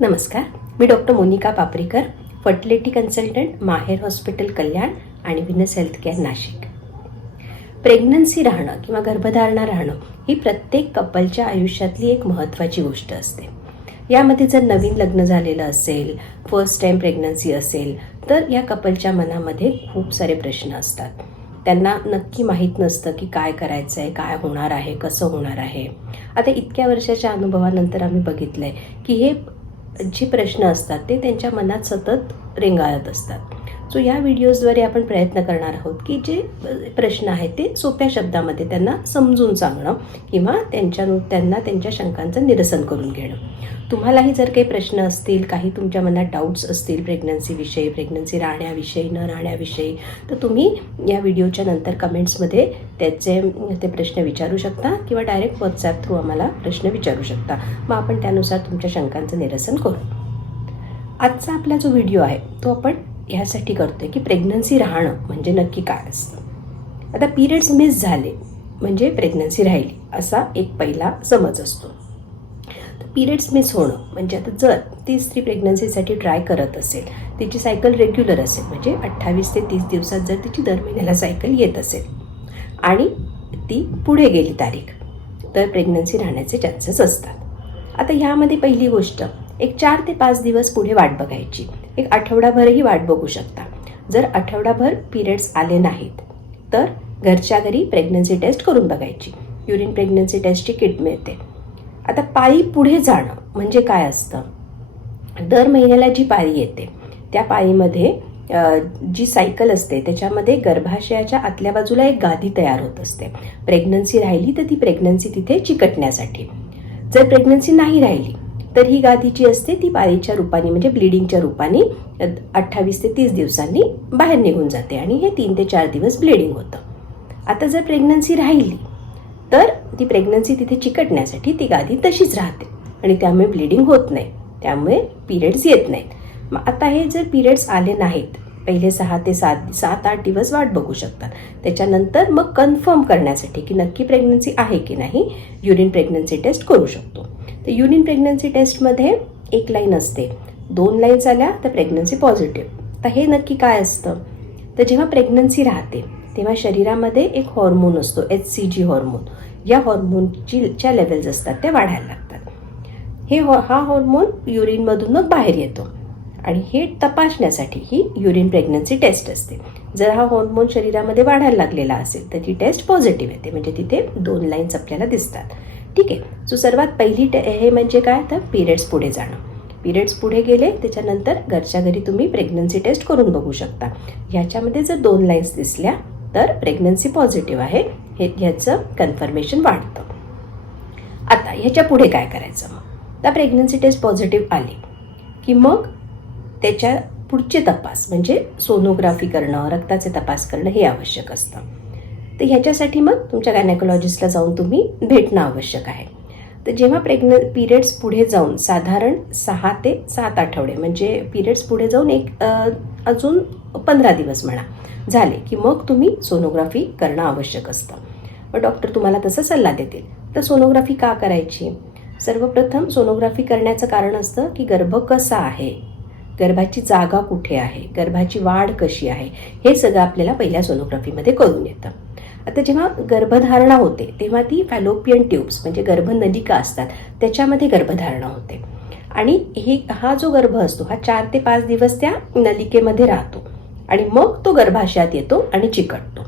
नमस्कार, मी doctor Monika पापरीकर, fertility consultant, माहेर hospital कल्याण आणि Venus health care Nashik. Pregnancy राहणं किंवा गर्भधारणा राहणं ही प्रत्येक कपलच्या आयुष्यातली एक महत्त्वाची गोष्ट असते. यामध्ये जर नवीन लग्न झालेलं असेल, फर्स्ट टाईम प्रेग्नन्सी असेल, तर या कपलच्या मनामध्ये खूप सारे प्रश्न असतात. त्यांना नक्की माहीत नसतं की काय करायचं आहे, काय होणार आहे, कसं होणार आहे. आता इतक्या वर्षाच्या अनुभवानंतर आम्ही बघितलं आहे की हे जे प्रश्न असतात ते त्यांच्या मनात सतत रेंगाळत असतात. सो या व्हिडिओजद्वारे आपण प्रयत्न करणार आहोत की जे प्रश्न आहेत ते सोप्या शब्दामध्ये त्यांना समजून सांगणं किंवा त्यांना त्यांच्या शंकांचं निरसन करून घेणं. तुम्हालाही जर काही प्रश्न असतील, काही तुमच्या मनात डाऊट्स असतील प्रेग्नन्सीविषयी, प्रेग्नन्सी राहण्याविषयी, न राहण्याविषयी, तर तुम्ही या व्हिडिओच्या नंतर कमेंट्समध्ये ते प्रश्न विचारू शकता किंवा डायरेक्ट व्हॉट्सॲप थ्रू आम्हाला प्रश्न विचारू शकता. मग आपण त्यानुसार तुमच्या शंकांचं निरसन करू. आजचा आपला जो व्हिडिओ आहे तो आपण ह्यासाठी करतोय की प्रेग्नन्सी राहणं म्हणजे नक्की काय असतं. आता पिरियड्स मिस झाले म्हणजे प्रेग्नन्सी राहिली असा एक पहिला समज असतो. पिरियड्स मिस होणं म्हणजे आता जर ती स्त्री प्रेग्नन्सीसाठी ट्राय करत असेल, तिची सायकल रेग्युलर असेल, म्हणजे 28 ते 30 दिवसात जर तिची दर महिन्याला सायकल येत असेल आणि ती पुढे गेली तारीख, तर प्रेग्नन्सी राहण्याचे चान्सेस असतात. आता ह्यामध्ये पहिली गोष्ट, एक 4 ते 5 दिवस पुढे वाट बघायची. एक आठवडाभरही वाट बघू शकता. जर आठवडाभर पिरियड्स आले नाहीत तर घरच्या घरी प्रेग्नन्सी टेस्ट करून बघायची. युरिन प्रेग्नन्सी टेस्टची किट मिळते. आता पाळी पुढे जाणं म्हणजे काय असतं, दर महिन्याला जी पाळी येते त्या पाळीमध्ये जी सायकल असते त्याच्यामध्ये गर्भाशयाच्या आतल्या बाजूला एक गादी तयार होत असते. प्रेग्नन्सी राहिली तर ती प्रेग्नन्सी तिथे चिकटण्यासाठी. जर प्रेग्नन्सी नाही राहिली तर ही गादी जी असते ती पाळीच्या रूपाने म्हणजे ब्लिडिंगच्या रूपाने 28 ते 30 दिवसांनी बाहेर निघून जाते आणि हे 3 ते 4 दिवस ब्लिडिंग होतं. आता जर प्रेग्नन्सी राहिली तर ती प्रेग्नन्सी तिथे चिकटण्यासाठी ती गादी तशीच राहते आणि त्यामुळे ब्लिडिंग होत नाही, त्यामुळे पिरियड्स येत नाहीत. मग आता हे जर पिरियड्स आले नाहीत, पहिले 6 ते 7-8 दिवस वाट बघू शकतात. त्याच्यानंतर मग कन्फर्म करण्यासाठी की नक्की प्रेग्नन्सी आहे की नाही, युरिन प्रेग्नन्सी टेस्ट करू शकतो. तर युरिन प्रेग्नन्सी टेस्टमध्ये एक लाईन असते, 2 लाईन्स आल्या तर प्रेग्नन्सी पॉझिटिव्ह. तर हे नक्की काय असतं, तर जेव्हा प्रेग्नन्सी तेव्हा शरीरामध्ये एक हॉर्मोन असतो, HCG हॉर्मोन. या हॉर्मोनच्या लेवल्स असतात त्या वाढायला लागतात. हा हॉर्मोन युरिनमधून मग बाहेर येतो आणि हे तपासण्यासाठी ही युरिन प्रेग्नन्सी टेस्ट असते. जर हा हॉर्मोन शरीरामध्ये वाढायला लागलेला असेल तर ती टेस्ट पॉझिटिव्ह येते, म्हणजे तिथे 2 लाईन्स आपल्याला दिसतात. ठीक आहे. सो सर्वात पहिली हे म्हणजे काय, तर पिरियड्स पुढे जाणं. पिरियड्स पुढे गेले त्याच्यानंतर घरच्या घरी तुम्ही प्रेग्नन्सी टेस्ट करून बघू शकता. ह्याच्यामध्ये जर 2 लाईन्स दिसल्या तर प्रेग्नन्सी पॉझिटिव्ह आहे, ह्याचं कन्फर्मेशन वाढतं. आता ह्याच्या पुढे काय करायचं, मग तर प्रेग्नन्सी टेस्ट पॉझिटिव्ह आली की मग त्याच्या पुढचे तपास म्हणजे सोनोग्राफी करणं, रक्ताचे तपास करणं हे आवश्यक असतं. तर ह्याच्यासाठी मग तुमच्या गायनेकोलॉजिस्टला जाऊन तुम्ही भेटणं आवश्यक आहे. तर जेव्हा पिरियड्स पुढे जाऊन साधारण 6 ते 7 आठवडे म्हणजे पिरियड्स पुढे जाऊन अजून 15 दिवस म्हणा झाले की मग तुम्ही सोनोग्राफी करणं आवश्यक असतं. मग डॉक्टर तुम्हाला तसा सल्ला देतील. तर सोनोग्राफी का करायची, सर्वप्रथम सोनोग्राफी करण्याचं कारण असतं की गर्भ कसा आहे, गर्भाची जागा कुठे आहे, गर्भाची वाढ कशी आहे, हे सगळं आपल्याला पहिल्या सोनोग्राफीमध्ये कळून येतं. आता जेव्हा गर्भधारणा होते तेव्हा ती फॅलोपियन ट्यूब्स म्हणजे गर्भनलिका असतात त्याच्यामध्ये गर्भधारणा होते आणि हा जो गर्भ असतो हा 4 ते 5 दिवस त्या नलिकेमध्ये राहतो आणि मग तो गर्भाशयात येतो आणि चिकटतो.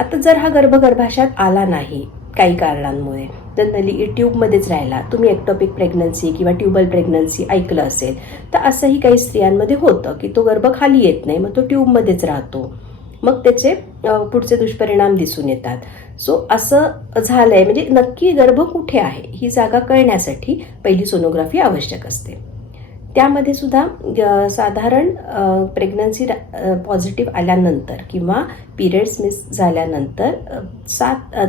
आता जर हा गर्भाशयात आला नाही काही कारणांमुळे, जर ट्यूबमध्येच राहिला, तुम्ही एक्टोपिक प्रेग्नन्सी किंवा ट्यूबल प्रेग्नन्सी ऐकलं असेल तर असंही काही स्त्रियांमध्ये होतं की तो गर्भ खाली येत नाही, मग तो ट्यूबमध्येच राहतो, मग त्याचे पुढचे दुष्परिणाम दिसून येतात. सो असं झालंय म्हणजे नक्की गर्भ कुठे आहे ही जागा कळण्यासाठी पहिली सोनोग्राफी आवश्यक असते. त्यामध्ये सुद्धा साधारण प्रेग्नन्सी पॉझिटिव्ह आल्यानंतर किंवा पिरियड्स मिस झाल्यानंतर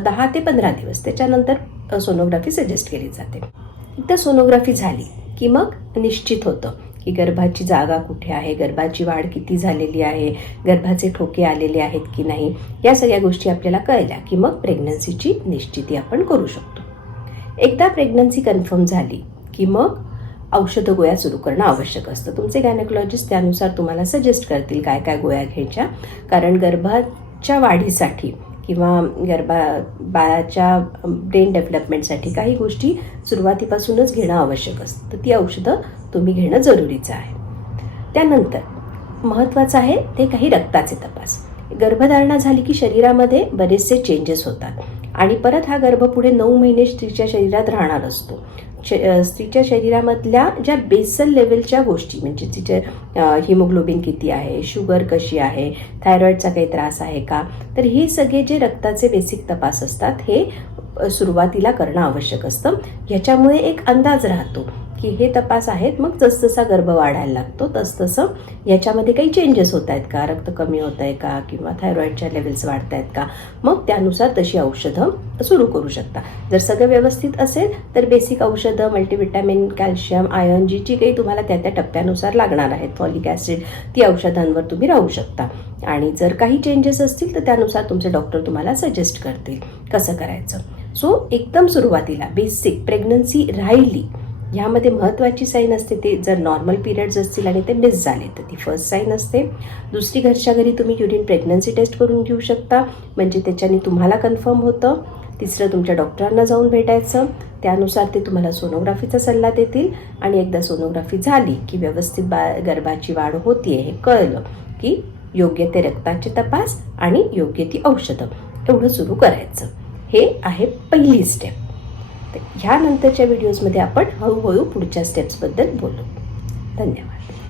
10 ते 15 दिवस त्याच्यानंतर सोनोग्राफी सजेस्ट केली जाते. एकदा सोनोग्राफी झाली की मग निश्चित होतं की गर्भाची जागा कुठे आहे, गर्भाची वाढ किती झालेली आहे, गर्भाचे ठोके आलेले आहेत की नाही, या सगळ्या गोष्टी आपल्याला कळल्या की मग प्रेग्नन्सीची निश्चिती आपण करू शकतो. एकदा प्रेग्नन्सी कन्फर्म झाली की मग औषधं गोळ्या सुरू करणं आवश्यक असतं. तुमचे गायनेकोलॉजिस्ट त्यानुसार तुम्हाला सजेस्ट करतील काय काय गोळ्या घ्यायच्या, कारण गर्भाच्या वाढीसाठी किंवा बाळाच्या ब्रेन डेव्हलपमेंटसाठी काही गोष्टी सुरुवातीपासूनच घेणं आवश्यक असतं. तर ती औषधं तुम्ही घेणं जरुरीचं आहे. त्यानंतर महत्त्वाचं आहे ते काही रक्ताचे तपास. गर्भधारणा झाली की शरीरामध्ये बरेचसे चेंजेस होतात आणि परत हा गर्भ पुढे 9 महिने स्त्रीच्या शरीरात राहणार असतो. स्त्रीच्या शरीरामधल्या ज्या बेसल लेवलच्या गोष्टी म्हणजे तिच्या हिमोग्लोबिन किती आहे, शुगर कशी आहे, थायरॉईडचा काही त्रास आहे का, तर हे सगळे जे रक्ताचे बेसिक तपास असतात हे सुरुवातीला करणं आवश्यक असतं. ह्याच्यामुळे एक अंदाज राहतो की हे तपास आहेत. मग जसजसा गर्भ वाढायला लागतो तसतसं ह्याच्यामध्ये काही चेंजेस होत आहेत का, रक्त कमी होत आहे का किंवा थायरॉईडच्या लेवल्स वाढत आहेत का, मग त्यानुसार तशी औषधं सुरू करू शकता. जर सगळं व्यवस्थित असेल तर बेसिक औषधं मल्टीव्हिटॅमिन, कॅल्शियम, आयर्न जी काही तुम्हाला त्या त्या टप्प्यानुसार लागणार आहेत, फॉलिक ॲसिड, ती औषधांवर तुम्ही राहू शकता. आणि जर काही चेंजेस असतील तर त्यानुसार तुमचे डॉक्टर तुम्हाला सजेस्ट करतील कसं करायचं. सो एकदम सुरुवातीला बेसिक प्रेग्नन्सी राहिली ह्यामध्ये महत्त्वाची साईन असते ते जर नॉर्मल पिरियड्स असतील आणि ते मिस झाले तर ती फर्स्ट साईन असते. दुसरी, घरच्या घरी तुम्ही युरिन प्रेग्नन्सी टेस्ट करून घेऊ शकता, म्हणजे त्याच्याने तुम्हाला कन्फर्म होतं. तिसरं, तुमच्या डॉक्टरांना जाऊन भेटायचं, त्यानुसार ते तुम्हाला सोनोग्राफीचा सल्ला देतील आणि एकदा सोनोग्राफी झाली की व्यवस्थित गर्भाची वाढ होतीये हे कळलं की योग्य ते रक्ताचे तपास आणि योग्य ती औषधं एवढं सुरू करायचं. हे आहे पहिली स्टेप. ह्यानंतरच्या व्हिडिओजमध्ये आपण हळूहळू पुढच्या स्टेप्सबद्दल बोलू. धन्यवाद.